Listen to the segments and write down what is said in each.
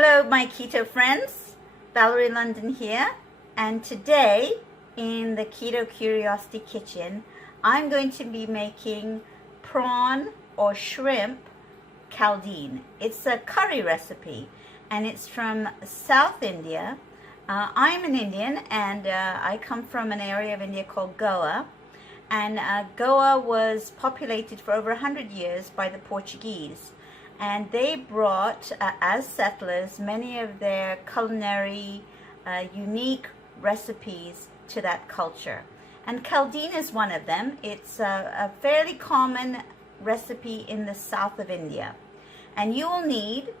Hello my keto friends, Valerie London here, and today in the Keto Curiosity Kitchen I'm going to be making prawn or shrimp caldine. It's a curry recipe and it's from South India. I'm an Indian and I come from an area of India called Goa, and Goa was populated for over 100 years by the Portuguese. And they brought, as settlers, many of their culinary, unique recipes to that culture. And caldine is one of them. It's a fairly common recipe in the south of India. And you will need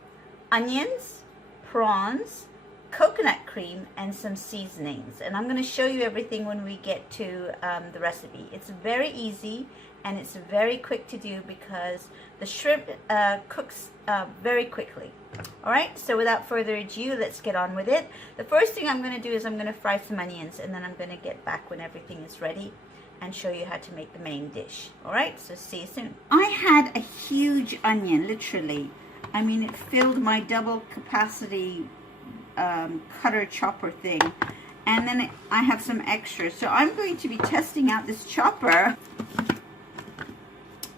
onions, prawns, coconut cream, and some seasonings. And I'm going to show you everything when we get to the recipe. It's very easy. And it's very quick to do because the shrimp cooks very quickly. All right, so without further ado, let's get on with it. The first thing I'm going to do is I'm going to fry some onions, and then I'm going to get back when everything is ready and show you how to make the main dish. All right, so see you soon. I had a huge onion, literally. I mean, it filled my double capacity cutter chopper thing. And then I have some extras. So I'm going to be testing out this chopper.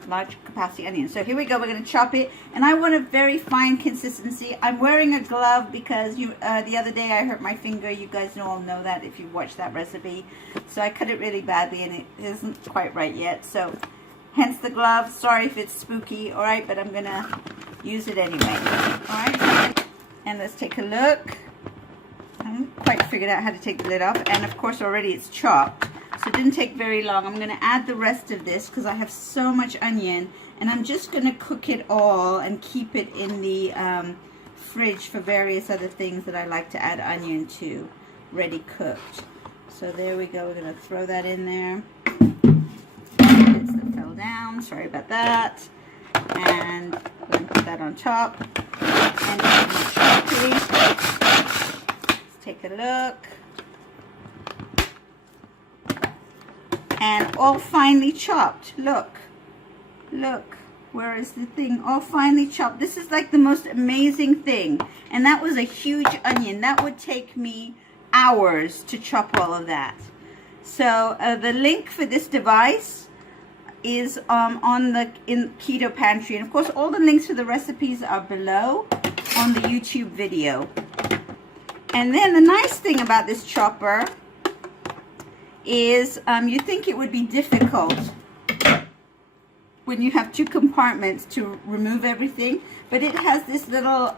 Large capacity onion. So here we go. We're going to chop it, and I want a very fine consistency. I'm wearing a glove because the other day I hurt my finger. You guys all know that if you watched that recipe. So I cut it really badly, and it isn't quite right yet. So hence the glove. Sorry if it's spooky. All right, but I'm gonna use it anyway. All right, and let's take a look. I haven't quite figured out how to take the lid off, and of course already it's chopped. So it didn't take very long. I'm going to add the rest of this because I have so much onion, and I'm just going to cook it all and keep it in the fridge for various other things that I like to add onion to, ready cooked. So there we go. We're going to throw that in there. Bits that fell down. Sorry about that. And I'm going to put that on top. And let's take a look. And all finely chopped. Look, where is the thing? All finely chopped. This is like the most amazing thing. And that was a huge onion. That would take me hours to chop all of that. So the link for this device is in Keto Pantry. And of course, all the links for the recipes are below on the YouTube video. And then the nice thing about this chopper is you think it would be difficult when you have two compartments to remove everything, but it has this little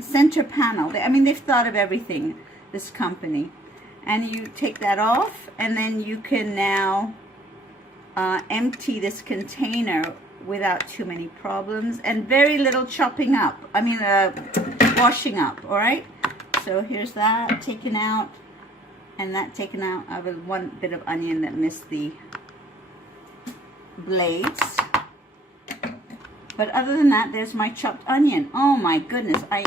center panel. I mean, they've thought of everything, this company. And you take that off, and then you can now empty this container without too many problems and very little chopping up. I mean, washing up, all right? So here's that taken out. And that taken out of one bit of onion that missed the blades. But other than that, there's my chopped onion. Oh my goodness, I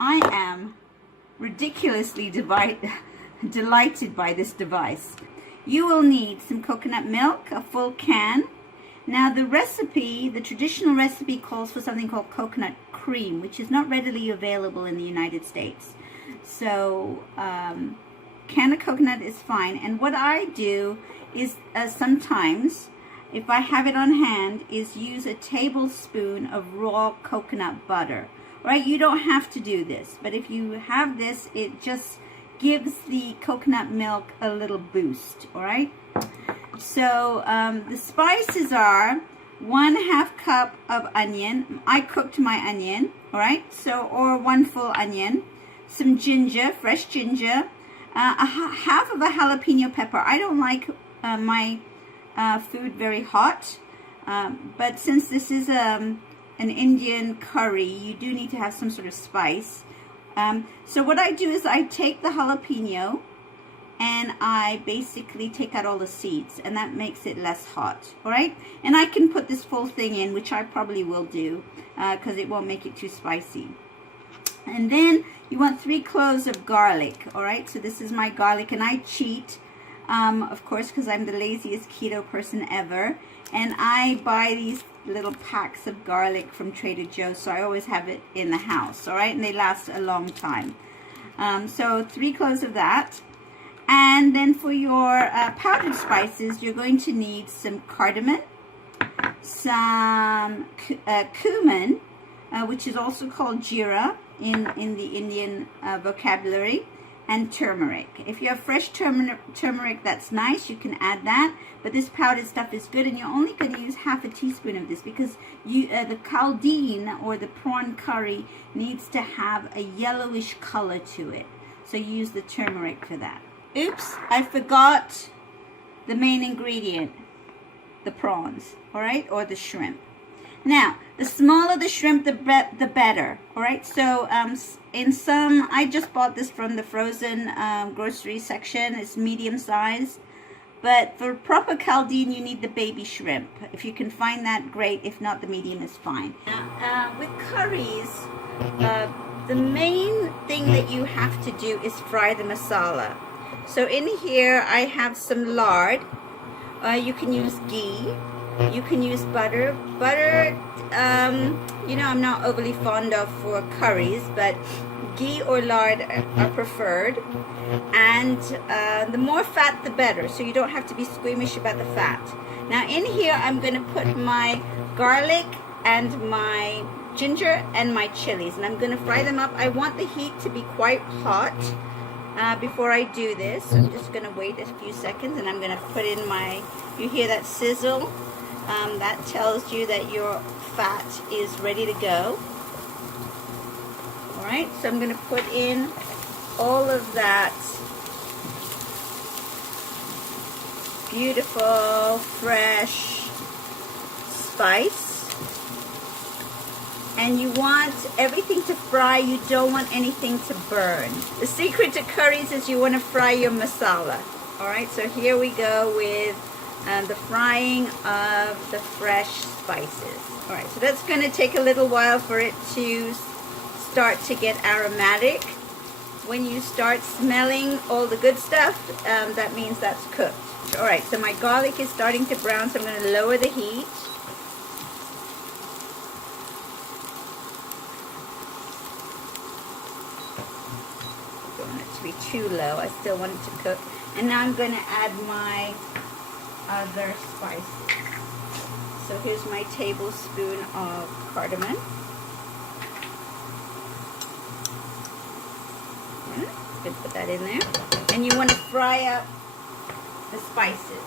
am ridiculously delighted by this device. You will need some coconut milk, a full can. Now the recipe, the traditional recipe, calls for something called coconut cream, which is not readily available in the United States. So can of coconut is fine. And what I do is sometimes, if I have it on hand, is use a tablespoon of raw coconut butter. Right? You don't have to do this, but if you have this, it just gives the coconut milk a little boost. All right? So the spices are 1/2 cup of onion. I cooked my onion. All right? So, or 1 full onion, some ginger, fresh ginger. Half of a jalapeno pepper. I don't like my food very hot, but since this is an Indian curry, you do need to have some sort of spice. So what I do is I take the jalapeno and I basically take out all the seeds, and that makes it less hot. All right, and I can put this full thing in, which I probably will do because it won't make it too spicy. And then you want 3 cloves of garlic. All right, so this is my garlic, and I cheat. of course, because I'm the laziest keto person ever. And I buy these little packs of garlic from Trader Joe's, so I always have it in the house, all right? And they last a long time. So 3 cloves of that. And then for your powdered spices, you're going to need some cardamom, some cumin, which is also called jeera in the Indian vocabulary, and turmeric. If you have fresh turmeric, that's nice. You can add that. But this powdered stuff is good, and you're only going to use half a teaspoon of this because the caldine or the prawn curry needs to have a yellowish color to it. So you use the turmeric for that. Oops, I forgot the main ingredient, the prawns, all right, or the shrimp. Now, the smaller the shrimp, the better, all right? So in some, I just bought this from the frozen grocery section. It's medium size. But for proper caldine, you need the baby shrimp. If you can find that, great. If not, the medium is fine. Now, with curries, the main thing that you have to do is fry the masala. So in here, I have some lard. You can use ghee. You can use butter. Butter, you know, I'm not overly fond of for curries, but ghee or lard are preferred. And the more fat, the better. So you don't have to be squeamish about the fat. Now in here, I'm going to put my garlic and my ginger and my chilies. And I'm going to fry them up. I want the heat to be quite hot before I do this. I'm just going to wait a few seconds, and I'm going to put in my, you hear that sizzle? That tells you that your fat is ready to go. Alright, so I'm going to put in all of that beautiful, fresh spice. And you want everything to fry. You don't want anything to burn. The secret to curries is you want to fry your masala. Alright, so here we go with the frying of the fresh spices. Alright, so that's going to take a little while for it to start to get aromatic. When you start smelling all the good stuff, that means that's cooked. Alright, so my garlic is starting to brown, so I'm going to lower the heat. Don't want it to be too low. I still want it to cook. And now I'm going to add my other spices. So here's my tablespoon of cardamom. Good, put that in there. And you want to fry up the spices.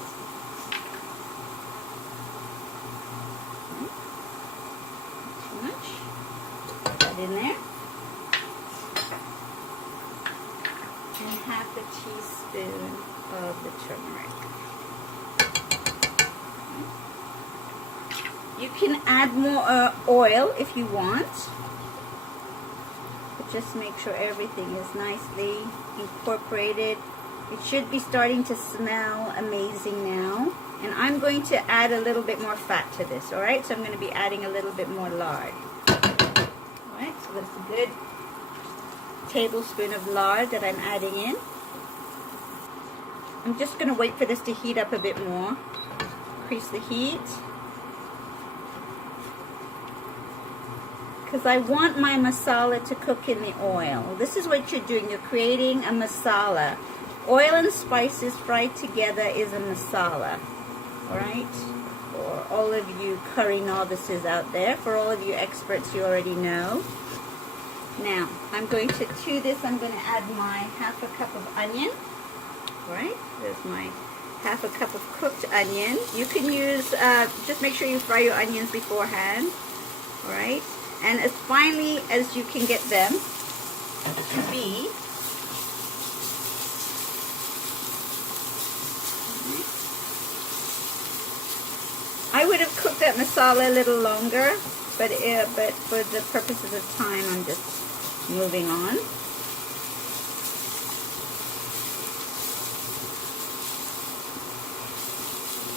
Not too much. Put that in there. And half a teaspoon of the turmeric. You can add more oil if you want. But just make sure everything is nicely incorporated. It should be starting to smell amazing now. And I'm going to add a little bit more fat to this, alright? So I'm going to be adding a little bit more lard. Alright, so that's a good tablespoon of lard that I'm adding in. I'm just going to wait for this to heat up a bit more. Increase the heat. Because I want my masala to cook in the oil. This is what you're doing. You're creating a masala. Oil and spices fried together is a masala. Alright? For all of you curry novices out there, for all of you experts, you already know. Now, I'm going to this, I'm going to add my half a cup of onion. Alright? There's my half a cup of cooked onion. You can use, just make sure you fry your onions beforehand. Alright? And as finely as you can get them to be. I would have cooked that masala a little longer, but for the purposes of time, I'm just moving on.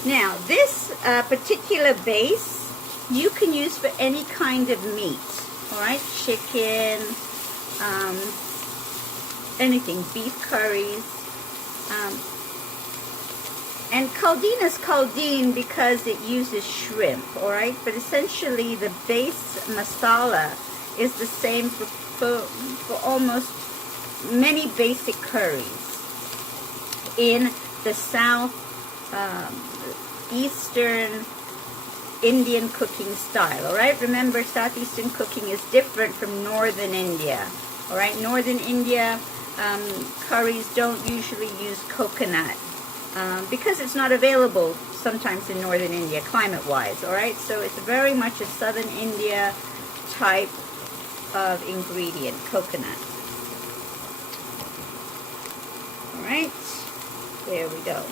Now, this particular base you can use for any kind of meat, all right? Chicken, anything, beef curries. And Caldine is Caldine because it uses shrimp, all right? But essentially the base masala is the same for almost many basic curries in the South Eastern Indian cooking style, all right? Remember, Southeastern cooking is different from Northern India, all right? Northern India curries don't usually use coconut because it's not available sometimes in Northern India, climate-wise, all right? So it's very much a Southern India type of ingredient, coconut. All right, there we go.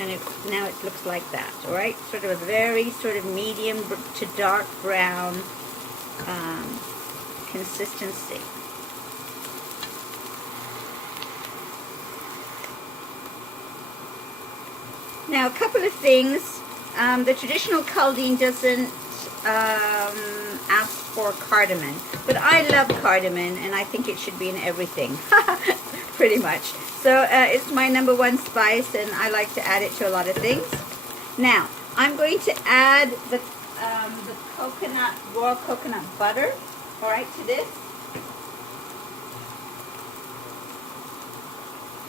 And now it looks like that, all right? Sort of a very sort of medium to dark brown consistency. Now, a couple of things. The traditional Caldine doesn't ask for cardamom, but I love cardamom, and I think it should be in everything, pretty much. So it's my #1 spice, and I like to add it to a lot of things. Now, I'm going to add the raw coconut butter, all right, to this.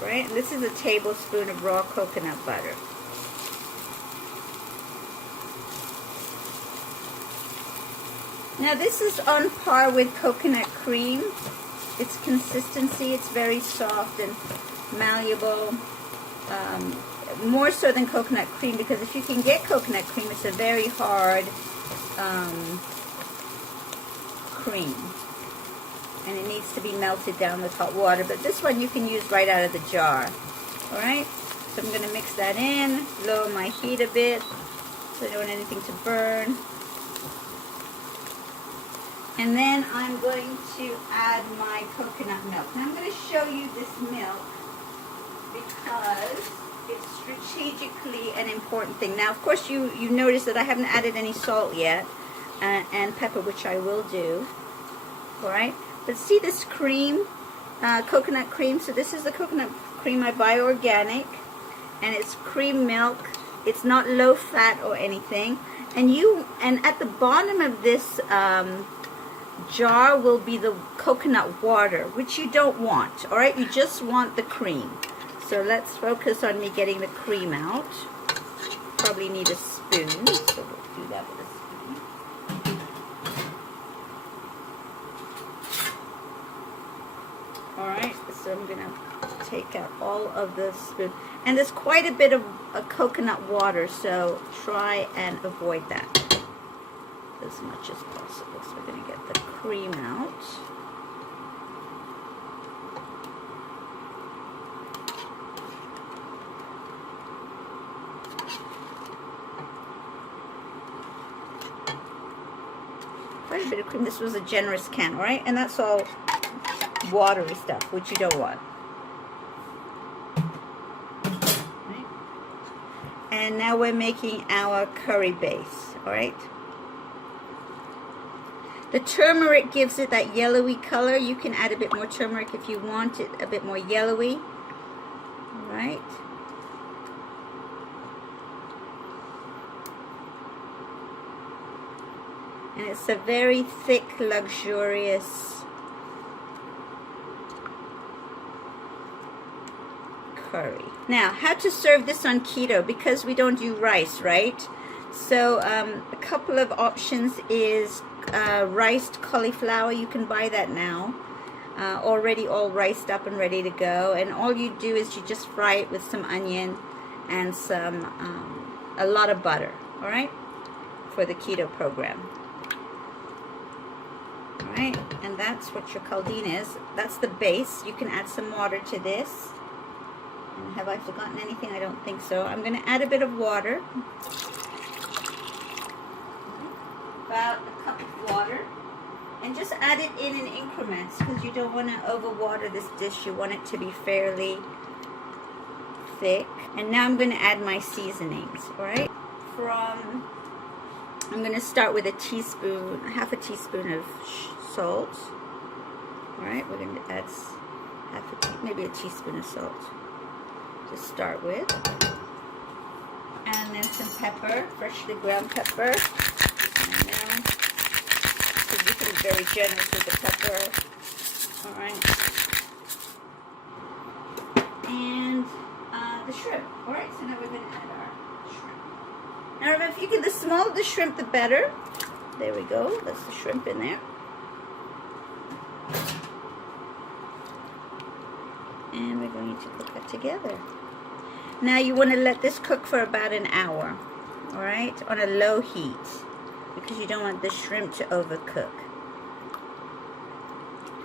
All right, and this is a tablespoon of raw coconut butter. Now this is on par with coconut cream. Its consistency, it's very soft and malleable. More so than coconut cream, because if you can get coconut cream, it's a very hard cream. And it needs to be melted down with hot water. But this one you can use right out of the jar. Alright? So I'm going to mix that in, lower my heat a bit, so I don't want anything to burn. And then I'm going to add my coconut milk. Now I'm going to show you this milk because it's strategically an important thing. Now, of course, you notice that I haven't added any salt yet, and pepper, which I will do. All right? But see this cream, coconut cream? So this is the coconut cream I buy organic, and it's cream milk. It's not low fat or anything. And at the bottom of this jar will be the coconut water, which you don't want, all right? You just want the cream. So let's focus on me getting the cream out. Probably need a spoon, so we'll do that with a spoon. All right, so I'm gonna take out all of the spoon. And there's quite a bit of coconut water, so try and avoid that as much as possible. So we're going to get the cream out. Quite a bit of cream. This was a generous can, all right? And that's all watery stuff, which you don't want. Right? And now we're making our curry base, all right? The turmeric gives it that yellowy color. You can add a bit more turmeric if you want it a bit more yellowy. All right. And it's a very thick, luxurious curry. Now, how to serve this on keto, because we don't do rice, right? So a couple of options is riced cauliflower. You can buy that now, already all riced up and ready to go. And all you do is you just fry it with some onion and some a lot of butter. All right, for the keto program. All right, and that's what your Caldine is. That's the base. You can add some water to this. And have I forgotten anything? I don't think so. I'm going to add a bit of water. About a cup of water, and just add it in increments, because you don't want to overwater this dish. You want it to be fairly thick. And now I'm going to add my seasonings, all right? I'm going to start with a teaspoon, half a teaspoon of salt. All right, we're going to add maybe a teaspoon of salt. to start with. And then some pepper, freshly ground pepper. And now, so you can be very generous with the pepper. All right. And the shrimp. All right, so now we're going to add our shrimp. Now remember, if you get the smaller the shrimp, the better. There we go. That's the shrimp in there. And we're going to cook it together. Now you want to let this cook for about an hour, all right, on a low heat, because you don't want the shrimp to overcook.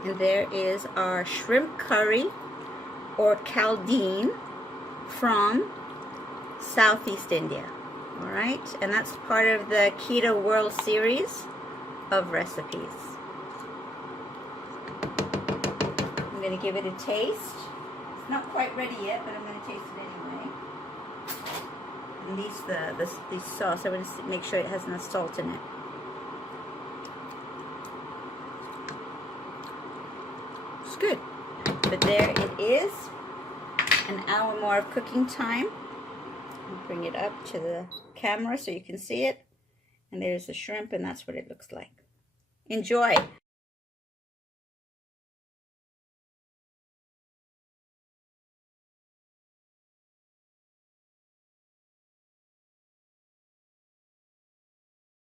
And there is our shrimp curry, or Caldine, from Southeast India, all right, and that's part of the Keto World series of recipes. I'm going to give it a taste. It's not quite ready yet, but I'm going to taste it anyway. At least the sauce, I want to make sure it has enough salt in it. It's good. But there it is. An hour more of cooking time. I'll bring it up to the camera so you can see it. And there's the shrimp, and that's what it looks like. Enjoy.